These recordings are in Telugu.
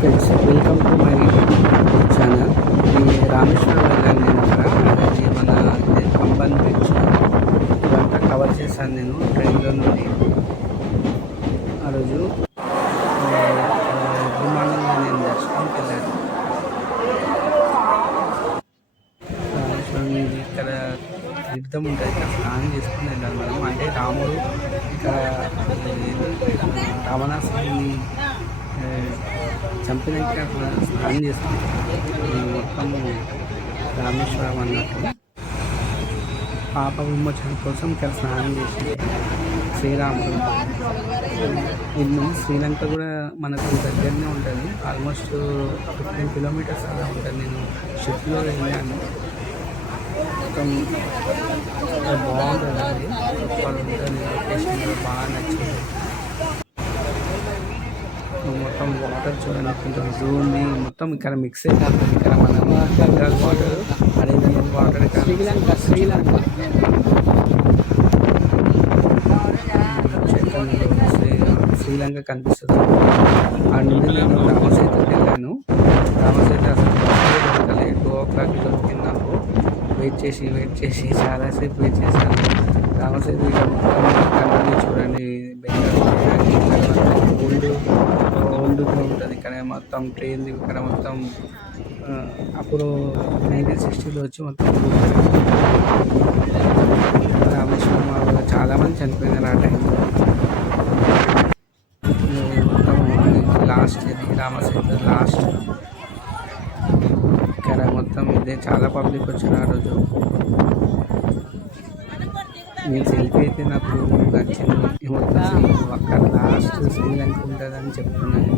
Friends, welcome to my channel. ఈ రామేశ్వరం వెళ్ళాను నేను. అక్కడ అది మన పంబన్ బీచ్ ఇదంతా కవర్ చేశాను నేను ట్రైన్లో నుండి. ఆ రోజు విమానంలో నేను దర్శనంకి వెళ్ళాను. రామేశ్వరం నుండి ఇక్కడ తీర్థం ఉంటుంది, ఇక్కడ స్నానం చేసుకుని వెళ్ళాలి మనం. అంటే రాముడు ఇక్కడ రావణాసురుడిని చంపినాక స్నానం చేసుకుంటాం. మొత్తం రామేశ్వరం అన్నట్టు పాప విమోచన కోసం ఇక్కడ స్నానం చేసి శ్రీరాముడు. ఇల్లు శ్రీలంక కూడా మనకు దగ్గరనే ఉంటుంది, ఆల్మోస్ట్ 15 కిలోమీటర్స్ అలా ఉంటుంది. నేను షిప్లో వెళ్ళాను. మొత్తం బాగుంటుంది, సూపర్ ఉంటుంది. లొకేషన్ కూడా బాగా నచ్చింది. మొత్తం వాటర్ చూడండి, కొంచెం జూ ఉంది. మొత్తం ఇక్కడ మిక్స్ అయిపోతుంది. ఇక్కడ మనం గంగాల్ water, arrangement water, Sri Lanka Sri Lanka కనిపిస్తుంది. ఆ నుండి నేను రామసేతుకి వెళ్ళాను. రామసేతు అసలు 2 o'clock దొరికింది నాకు. వెయిట్ చేసి చాలాసేపు వెయిట్ చేశాను. రామసేతు ఇక్కడ మొత్తం కన్నీ చూడండి, ఓల్డ్గా ఉంటుంది. ఇక్కడ మొత్తం ట్రైన్ ఇక్కడ మొత్తం అప్పుడు 1960లో వచ్చి మొత్తం రామేశ్వరం వాళ్ళు చాలామంది చనిపోయినారు ఆ టైంలో. మొత్తం లాస్ట్ ఇది రామసేతు లాస్ట్. ఇక్కడ మొత్తం ఇదే చాలా పబ్లిక్ వచ్చారు ఆ రోజు. నేను సెల్ఫీ అయితే నాకు నచ్చింది. మొత్తం అక్కడ లాస్ట్ శ్రీలంక ఉంటుందని చెప్తున్నాను.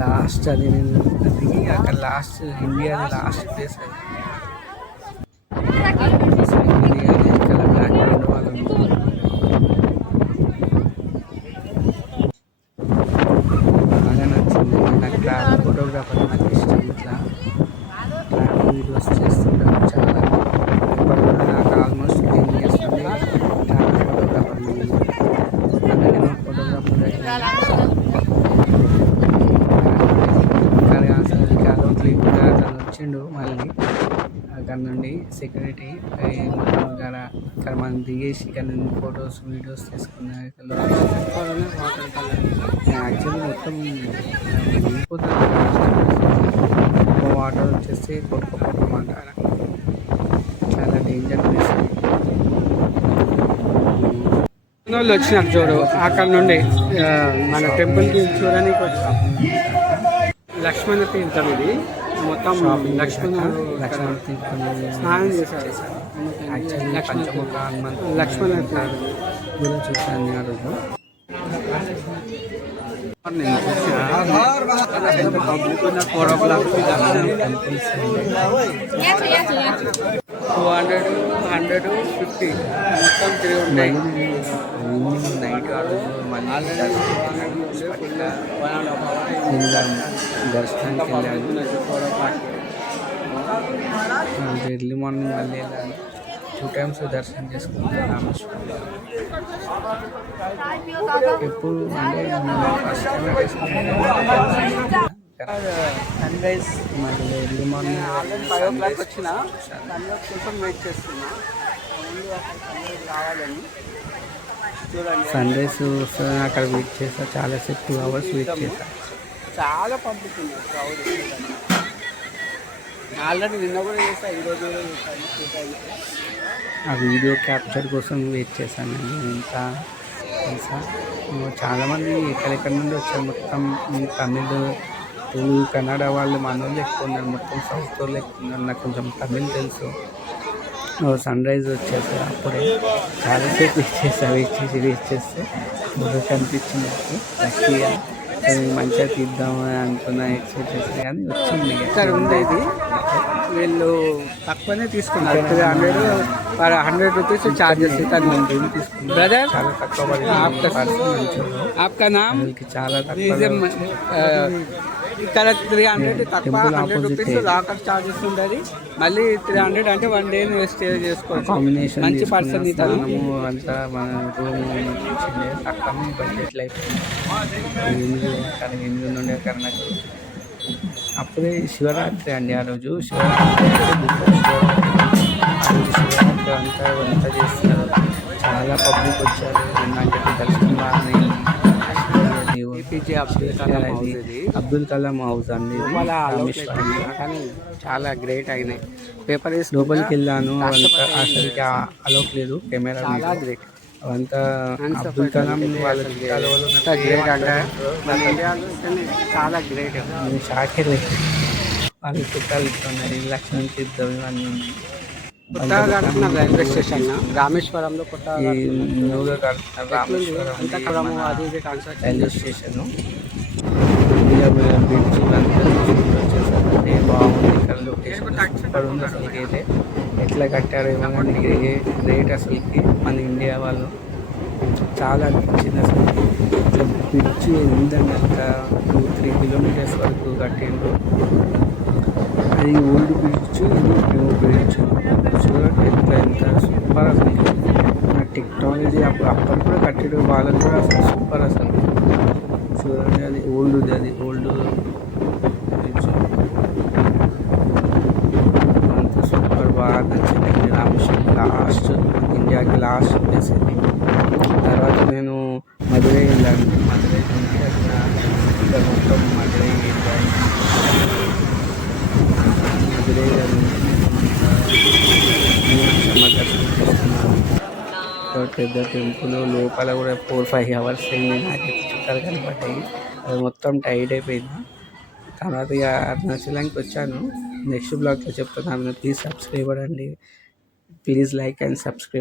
లాస్ట్ అది నేను దిగి అక్కడ లాస్ట్ ఇండియాది లాస్ట్ ప్లేస్ అది. ఇక్కడ బ్యాక్గ్రౌండ్ వాళ్ళు బాగా నచ్చింది. నాకు ట్రావెల్ ఫోటోగ్రాఫర్ నాకు ఇష్టం. ఇట్లా ట్రావెల్ వీడియోస్ చేస్తుంటాను చాలా. ఇప్పుడు కూడా నాకు ఆల్మోస్ట్ 10 years నుండి ట్రావెల్ ఫోటోగ్రాఫర్. నేను ఫోటోగ్రాఫర్ కూడా అతను వచ్చిండు. మళ్ళీ అక్కడ నుండి సెక్యూరిటీ మొత్తం ఇక్కడ మనం దిగేసి ఇక్కడ నుండి ఫొటోస్ వీడియోస్ తీసుకున్నాను. యాక్చువల్లీ మొత్తం వెళ్ళిపోతుంది. వాటర్ వచ్చేసి కొట్టుకోవడం అక్కడ చాలా డేంజర్ ప్లేస్. వాళ్ళు వచ్చినారు చూడు, అక్కడ నుండి మన టెంపుల్కి చూడడానికి వచ్చాం. లక్ష్మణ తీర్థం ఇది. మొత్తం లక్ష్మణ తీర్థం స్నానం చేశారు. యాక్చువల్లీ పంచముఖ లక్ష్మణ గురించి చూశాను ఆ రోజు. నేను పబ్లిక్ 4 o'clock టెంపుల్స్ 200, 150 మొత్తం తిరిగి ఉన్నాయి. నైట్ ఆ రోజు మళ్ళీ దర్శనానికి వెళ్ళాను. ఎర్లీ మార్నింగ్ మళ్ళీ వెళ్ళాను. 2 times దర్శనం చేసుకున్నాను రామేశ్వరంలో. ఎప్పుడు అంటే ఫస్ట్ టైం చేసుకున్నాను. సన్ రైజ్ మళ్ళీ ఎర్లీ మార్నింగ్ 5 o'clock వచ్చిన కోసం వెయిట్ చేస్తున్నా రావాలని. సన్ రైజ్ వస్తుంది అక్కడ వెయిట్ చేస్తా చాలాసేపు, 2 hours వెయిట్ చేస్తా. చాలా పబ్లిక్ ఉంది, క్రౌడ్. ఆల్రెడీ నిన్న కూడా చేస్తా, ఈరోజు కూడా చేస్తాను. ఆ వీడియో క్యాప్చర్ కోసం వెయిట్ చేశాను నేను. ఇంకా తెలుసా, చాలామంది ఎక్కడెక్కడి నుండి వచ్చారు. మొత్తం తమిళ్, తెలుగు, కన్నడ వాళ్ళు మన వాళ్ళు ఎక్కువ ఉన్నారు. మొత్తం సౌత్ వాళ్ళు ఎక్కువ ఉన్నారు. నాకు కొంచెం తమిళ్ తెలుసు. సన్ రైజ్ వచ్చేసారు అప్పుడే. చాలాసేపు వెయిట్ చేస్తే బాగా కనిపించింది. లక్కీగా మంచిగా తీద్దామని అనుకున్నా, ఎక్స్పెక్ట్ చేస్తే కానీ వచ్చింది. ఇక్కడ ఉండేది వీళ్ళు తక్కువనే తీసుకున్నారు. 100 rupees చార్జెస్ తీసుకున్నారు. బ్రదర్ చాలా తక్కువ పడింది. आपका नाम చాలా తక్కువ. ఇక్కడ 300 తక్కువ, temple 100 opposite rupees locker charges ఉంటుంది. మళ్ళీ 300 అంటే 1 డే స్టే చేసుకోవచ్చు. కాంబినేషన్ మంచి పర్సన్ ఇతను. స్నానము అంతా మన రూమ్ తక్కువ బడ్జెట్లో అయిపోయింది. కానీ 8 నుండి కానీ నాకు అప్పుడే శివరాత్రి అండి. ఆ రోజు శివరాత్రి అంతా చేస్తున్నారు. చాలా పబ్లిక్ వచ్చారు. నాకైతే దర్శనం బాగానే ఏపీజే అబ్దుల్ కలాం హౌస్ ఇది. అబ్దుల్ కలాం హౌస్ అండి ఇది. రామేశ్వరం. కానీ చాలా గ్రేట్ అయినాయి. పేపర్ వేసి లోపలికి వెళ్ళాను. అసలుకి అలౌట్ లేదు కెమెరా. చాలా గ్రేట్. అవంతా అబ్దుల్ కలాం వాళ్ళ గ్రేట్ అంటే మన ఇండియాలో చాలా గ్రేట్. షాకే లేదు. వాళ్ళు చుట్టాలు ఇస్తున్నారు. లక్ష్మణ్ తీర్థం ఇవన్నీ ఉన్నాయి. కొత్తగా కడుతున్న రైల్వే స్టేషన్ రామేశ్వరంలో కొత్తగా న్యూగా కడుతున్నారు రామేశ్వరం అది ఇది కాన్సెప్ట్. రైల్వే స్టేషన్ బ్రిడ్జ్ వచ్చేసరికి బాగుంది. ఇక్కడ లొకేషన్ సూపర్ ఉంది. అసలుకి అయితే ఎట్లా కట్టారో ఏమో కానీ గ్రేట్ అసలుకి. మన ఇండియా వాళ్ళు చాలా అనిపించింది అసలు. ఇట్లా బ్రిడ్జ్ ఉందండి. ఒక 2-3 కిలోమీటర్స్ వరకు కట్టిండ్రు. అది ఓల్డ్ బ్రిడ్జ్, ఇది న్యూ బ్రిడ్జ్. చూడండి ఎంత సూపర్ అసలు. మన టెక్నాలజీ అప్పటి కూడా కట్టడం వాళ్ళకి కూడా అసలు సూపర్ అసలు. చూడండి అది ఓల్డ్ బ్రిడ్జ్ అంత సూపర్. బాగా నచ్చింది. రామేశ్వరం లాస్ట్, ఇండియాకి లాస్ట్ ప్లేస్ ఇది. తర్వాత నేను మదురై వెళ్ళాను. మదురై నుంచి అక్కడ మొత్తం మదురై పెద్ద టెంపుల్ లోపల కూడా 4-5 అవర్స్ అయింది. నాకైతే చుట్టాలు కనపడ్డాయి. అది మొత్తం టైట్ అయిపోయింది. తర్వాత ఇక అరుణాచలానికి వచ్చాను. నెక్స్ట్ బ్లాగ్లో చెప్తాను. ప్లీజ్ సబ్స్క్రైబ్ అవ్వండి. Please like and subscribe.